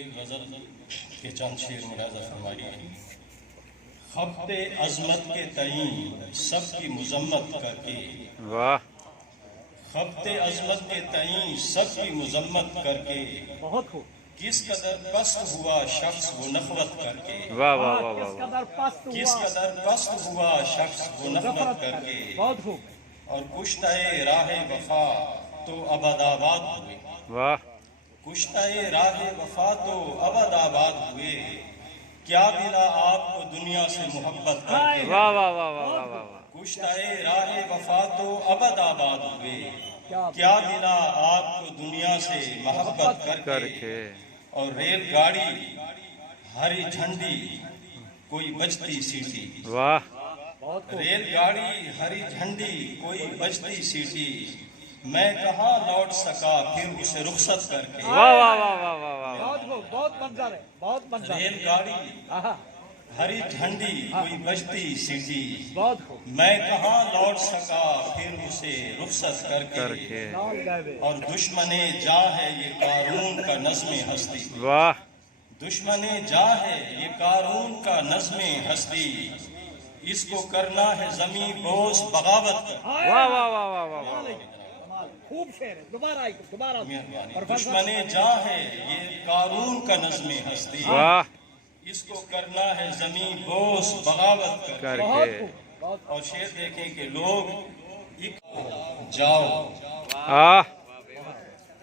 ایک غزل کے چند شعر ملاحظہ فرمائیے۔ خبت عظمت کے تئیں سب کی مذمت کر کے، واہ، خبت عظمت کے تئیں سب کی مذمت کر کے، بہت خوب، کس قدر پست ہوا شخص وہ نخوت کر کے، واہ واہ واہ کس واہ، قدر پست کس ہوا قدر پست ہوا شخص وہ نفرت کر کے، بہت خوب، اور کشتہ راہ وفا تو ابد آباد ہوئے، واہ، کشتہ راہ وفا تو ابد آباد ہوئے، کیا ملا آپ کو دنیا سے محبت کر کے، واہ واہ واہ واہ واہ واہ، کشتہ راہ وفا تو ابد آباد ہوئے، کیا ملا آپ کو دنیا سے محبت کر کر کے، کے، اور ریل گاڑی ہری جھنڈی کوئی بجتی سیٹی، واہ، بہت خوب، ریل گاڑی ہری جھنڈی کوئی بجتی سیٹی، میں کہاں لوٹ سکا پھر اسے رخصت کر کے، واہ واہ واہ واہ واہ واہ، بہت خوب، بہت منظر ہے، بہت منظر ہے، ریل گاڑی آہا، ہری جھنڈی کوئی بجتی سیٹی، بہت خوب، میں کہاں لوٹ سکا پھر اسے رخصت کر کر کے، کے، نال گئے، اور دشمن جاں ہے یہ قارون کا نظم ہستی، واہ، دشمن جاں ہے یہ قارون کا نظم ہستی، اس کو کرنا ہے زمین بوس بغاوت کر، واہ واہ واہ واہ واہ واہ، خوب شعر ہے، دوبارہ آئی، دوبارہ دشمن جاں ہے یہ قارون کا نظم ہستی، واہ، اس کو کرنا ہے زمین بوس بغاوت کر، کر بہت کے، خوب، بہت اور شعر دیکھیں کہ لوگ جاؤ آہ،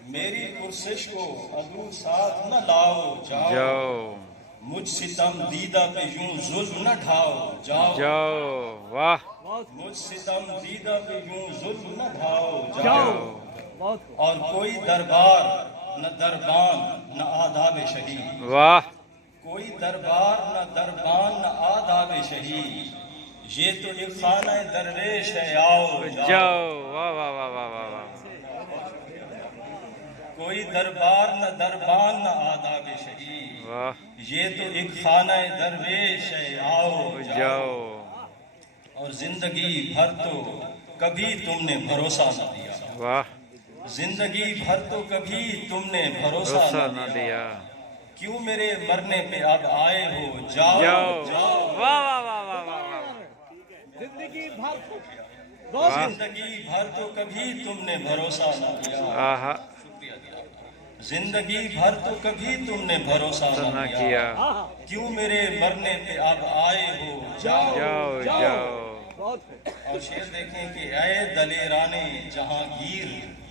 میری پرسش کو عدو ساتھ نہ لاؤ، جاؤ جاؤ، مجھ ستم دیدہ پہ یوں ظلم نہ ڈھاؤ، جاؤ جاؤ، واہ، بہت مجھ ستم دیدہ پہ یوں ظلم نہ ڈھاؤ، جاؤ، جاؤ بہت خوب، اور کوئی دربار نہ دربان نہ آداب شہید، واہ، کوئی دربار نہ دربان نہ آداب شہید، یہ تو ایک خانہ درویش ہے، آؤ جاؤ جاؤ، واہ واہ واہ واہ واہ واہ، کوئی دربار نہ دربان نہ آداب شہید، واہ، یہ تو ایک خانہ درویش ہے، آؤ جاؤ جاؤ، اور زندگی بھر تو کبھی تم نے بھروسہ نہ دیا، واہ، زندگی بھر تو کبھی تم نے بھروسہ بھروسہ نہ نہ دیا، دیا، کیوں میرے مرنے پہ اب آئے ہو، جاؤ جاؤ، جاؤ واہ واہ واہ واہ واہ واہ، زندگی بھر بہت خوب، زندگی بھر تو کبھی تم نے بھروسہ نہ دیا، آہا، شکریہ دیا، زندگی بھر تو کبھی تم نے بھروسہ نہ نہ کیا، کیا، آہا، کیوں میرے مرنے پہ اب آئے ہو، جاؤ جاؤ، جاؤ، بہت خوب، اور شعر دیکھیں کہ اے دلیران جہانگیر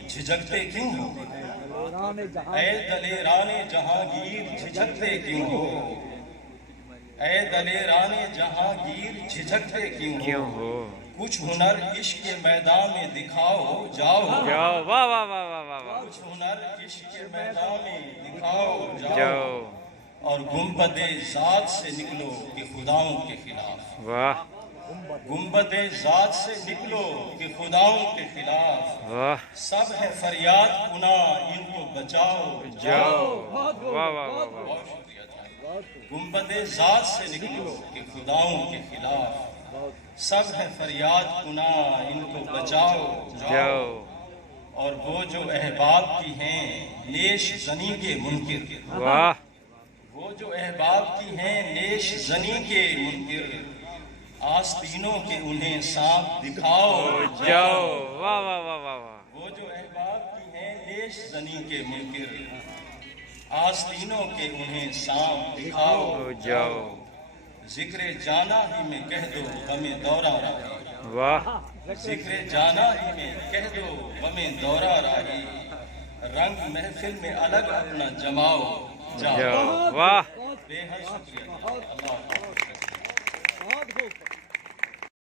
جھجکتے کیوں ہو، رانے جہاں، اے دلیران جہانگیر جھجکتے کیوں ہو، اے دلیران جہانگیر جھجکتے کیوں کیوں ہو، ہو، کچھ ہنر عشق کے میدان میں دکھاؤ، جاؤ جاؤ، واہ واہ واہ واہ واہ واہ، کچھ ہنر عشق کے میدان میں دکھاؤ، جاؤ جاؤ، اور گنبد ذات سے نکلو کہ خداؤں کے خلاف، واہ، گنبد ذات سے نکلو کہ خداؤں کے خلاف، واہ، سب ہے فریاد کنا ان کو بچاؤ، جاؤ، بہت خوب، واہ واہ واہ بہت واہ، بہت شکریہ تھا، بہت خوب، گنبد ذات سے نکلو کہ خداؤں کے خلاف، سب ہے فریاد کنا ان کو بچاؤ، جاؤ، اور وہ جو احباب کی ہیں نیش زنی کے منکر، واہ، وہ جو احباب کی ہیں نیش زنی کے منکر، آستینوں کے انہیں سانپ دکھاؤ، جاؤ، واہ واہ واہ واہ واہ، وہ جو احباب کی ہیں نیش زنی کے منکر، آستینوں کے انہیں سانپ دکھاؤ، جاؤ، ذکر جانا ہی میں کہہ دو غم دورہ راہی، واہ، ذکر جانا ہی میں کہہ دو غم دورہ راہی، رنگ محفل میں الگ اپنا جماؤ، جاؤ، جاؤ، واہ، بے حد شکریہ، بہت اللہ حافظ۔ بہت خوب۔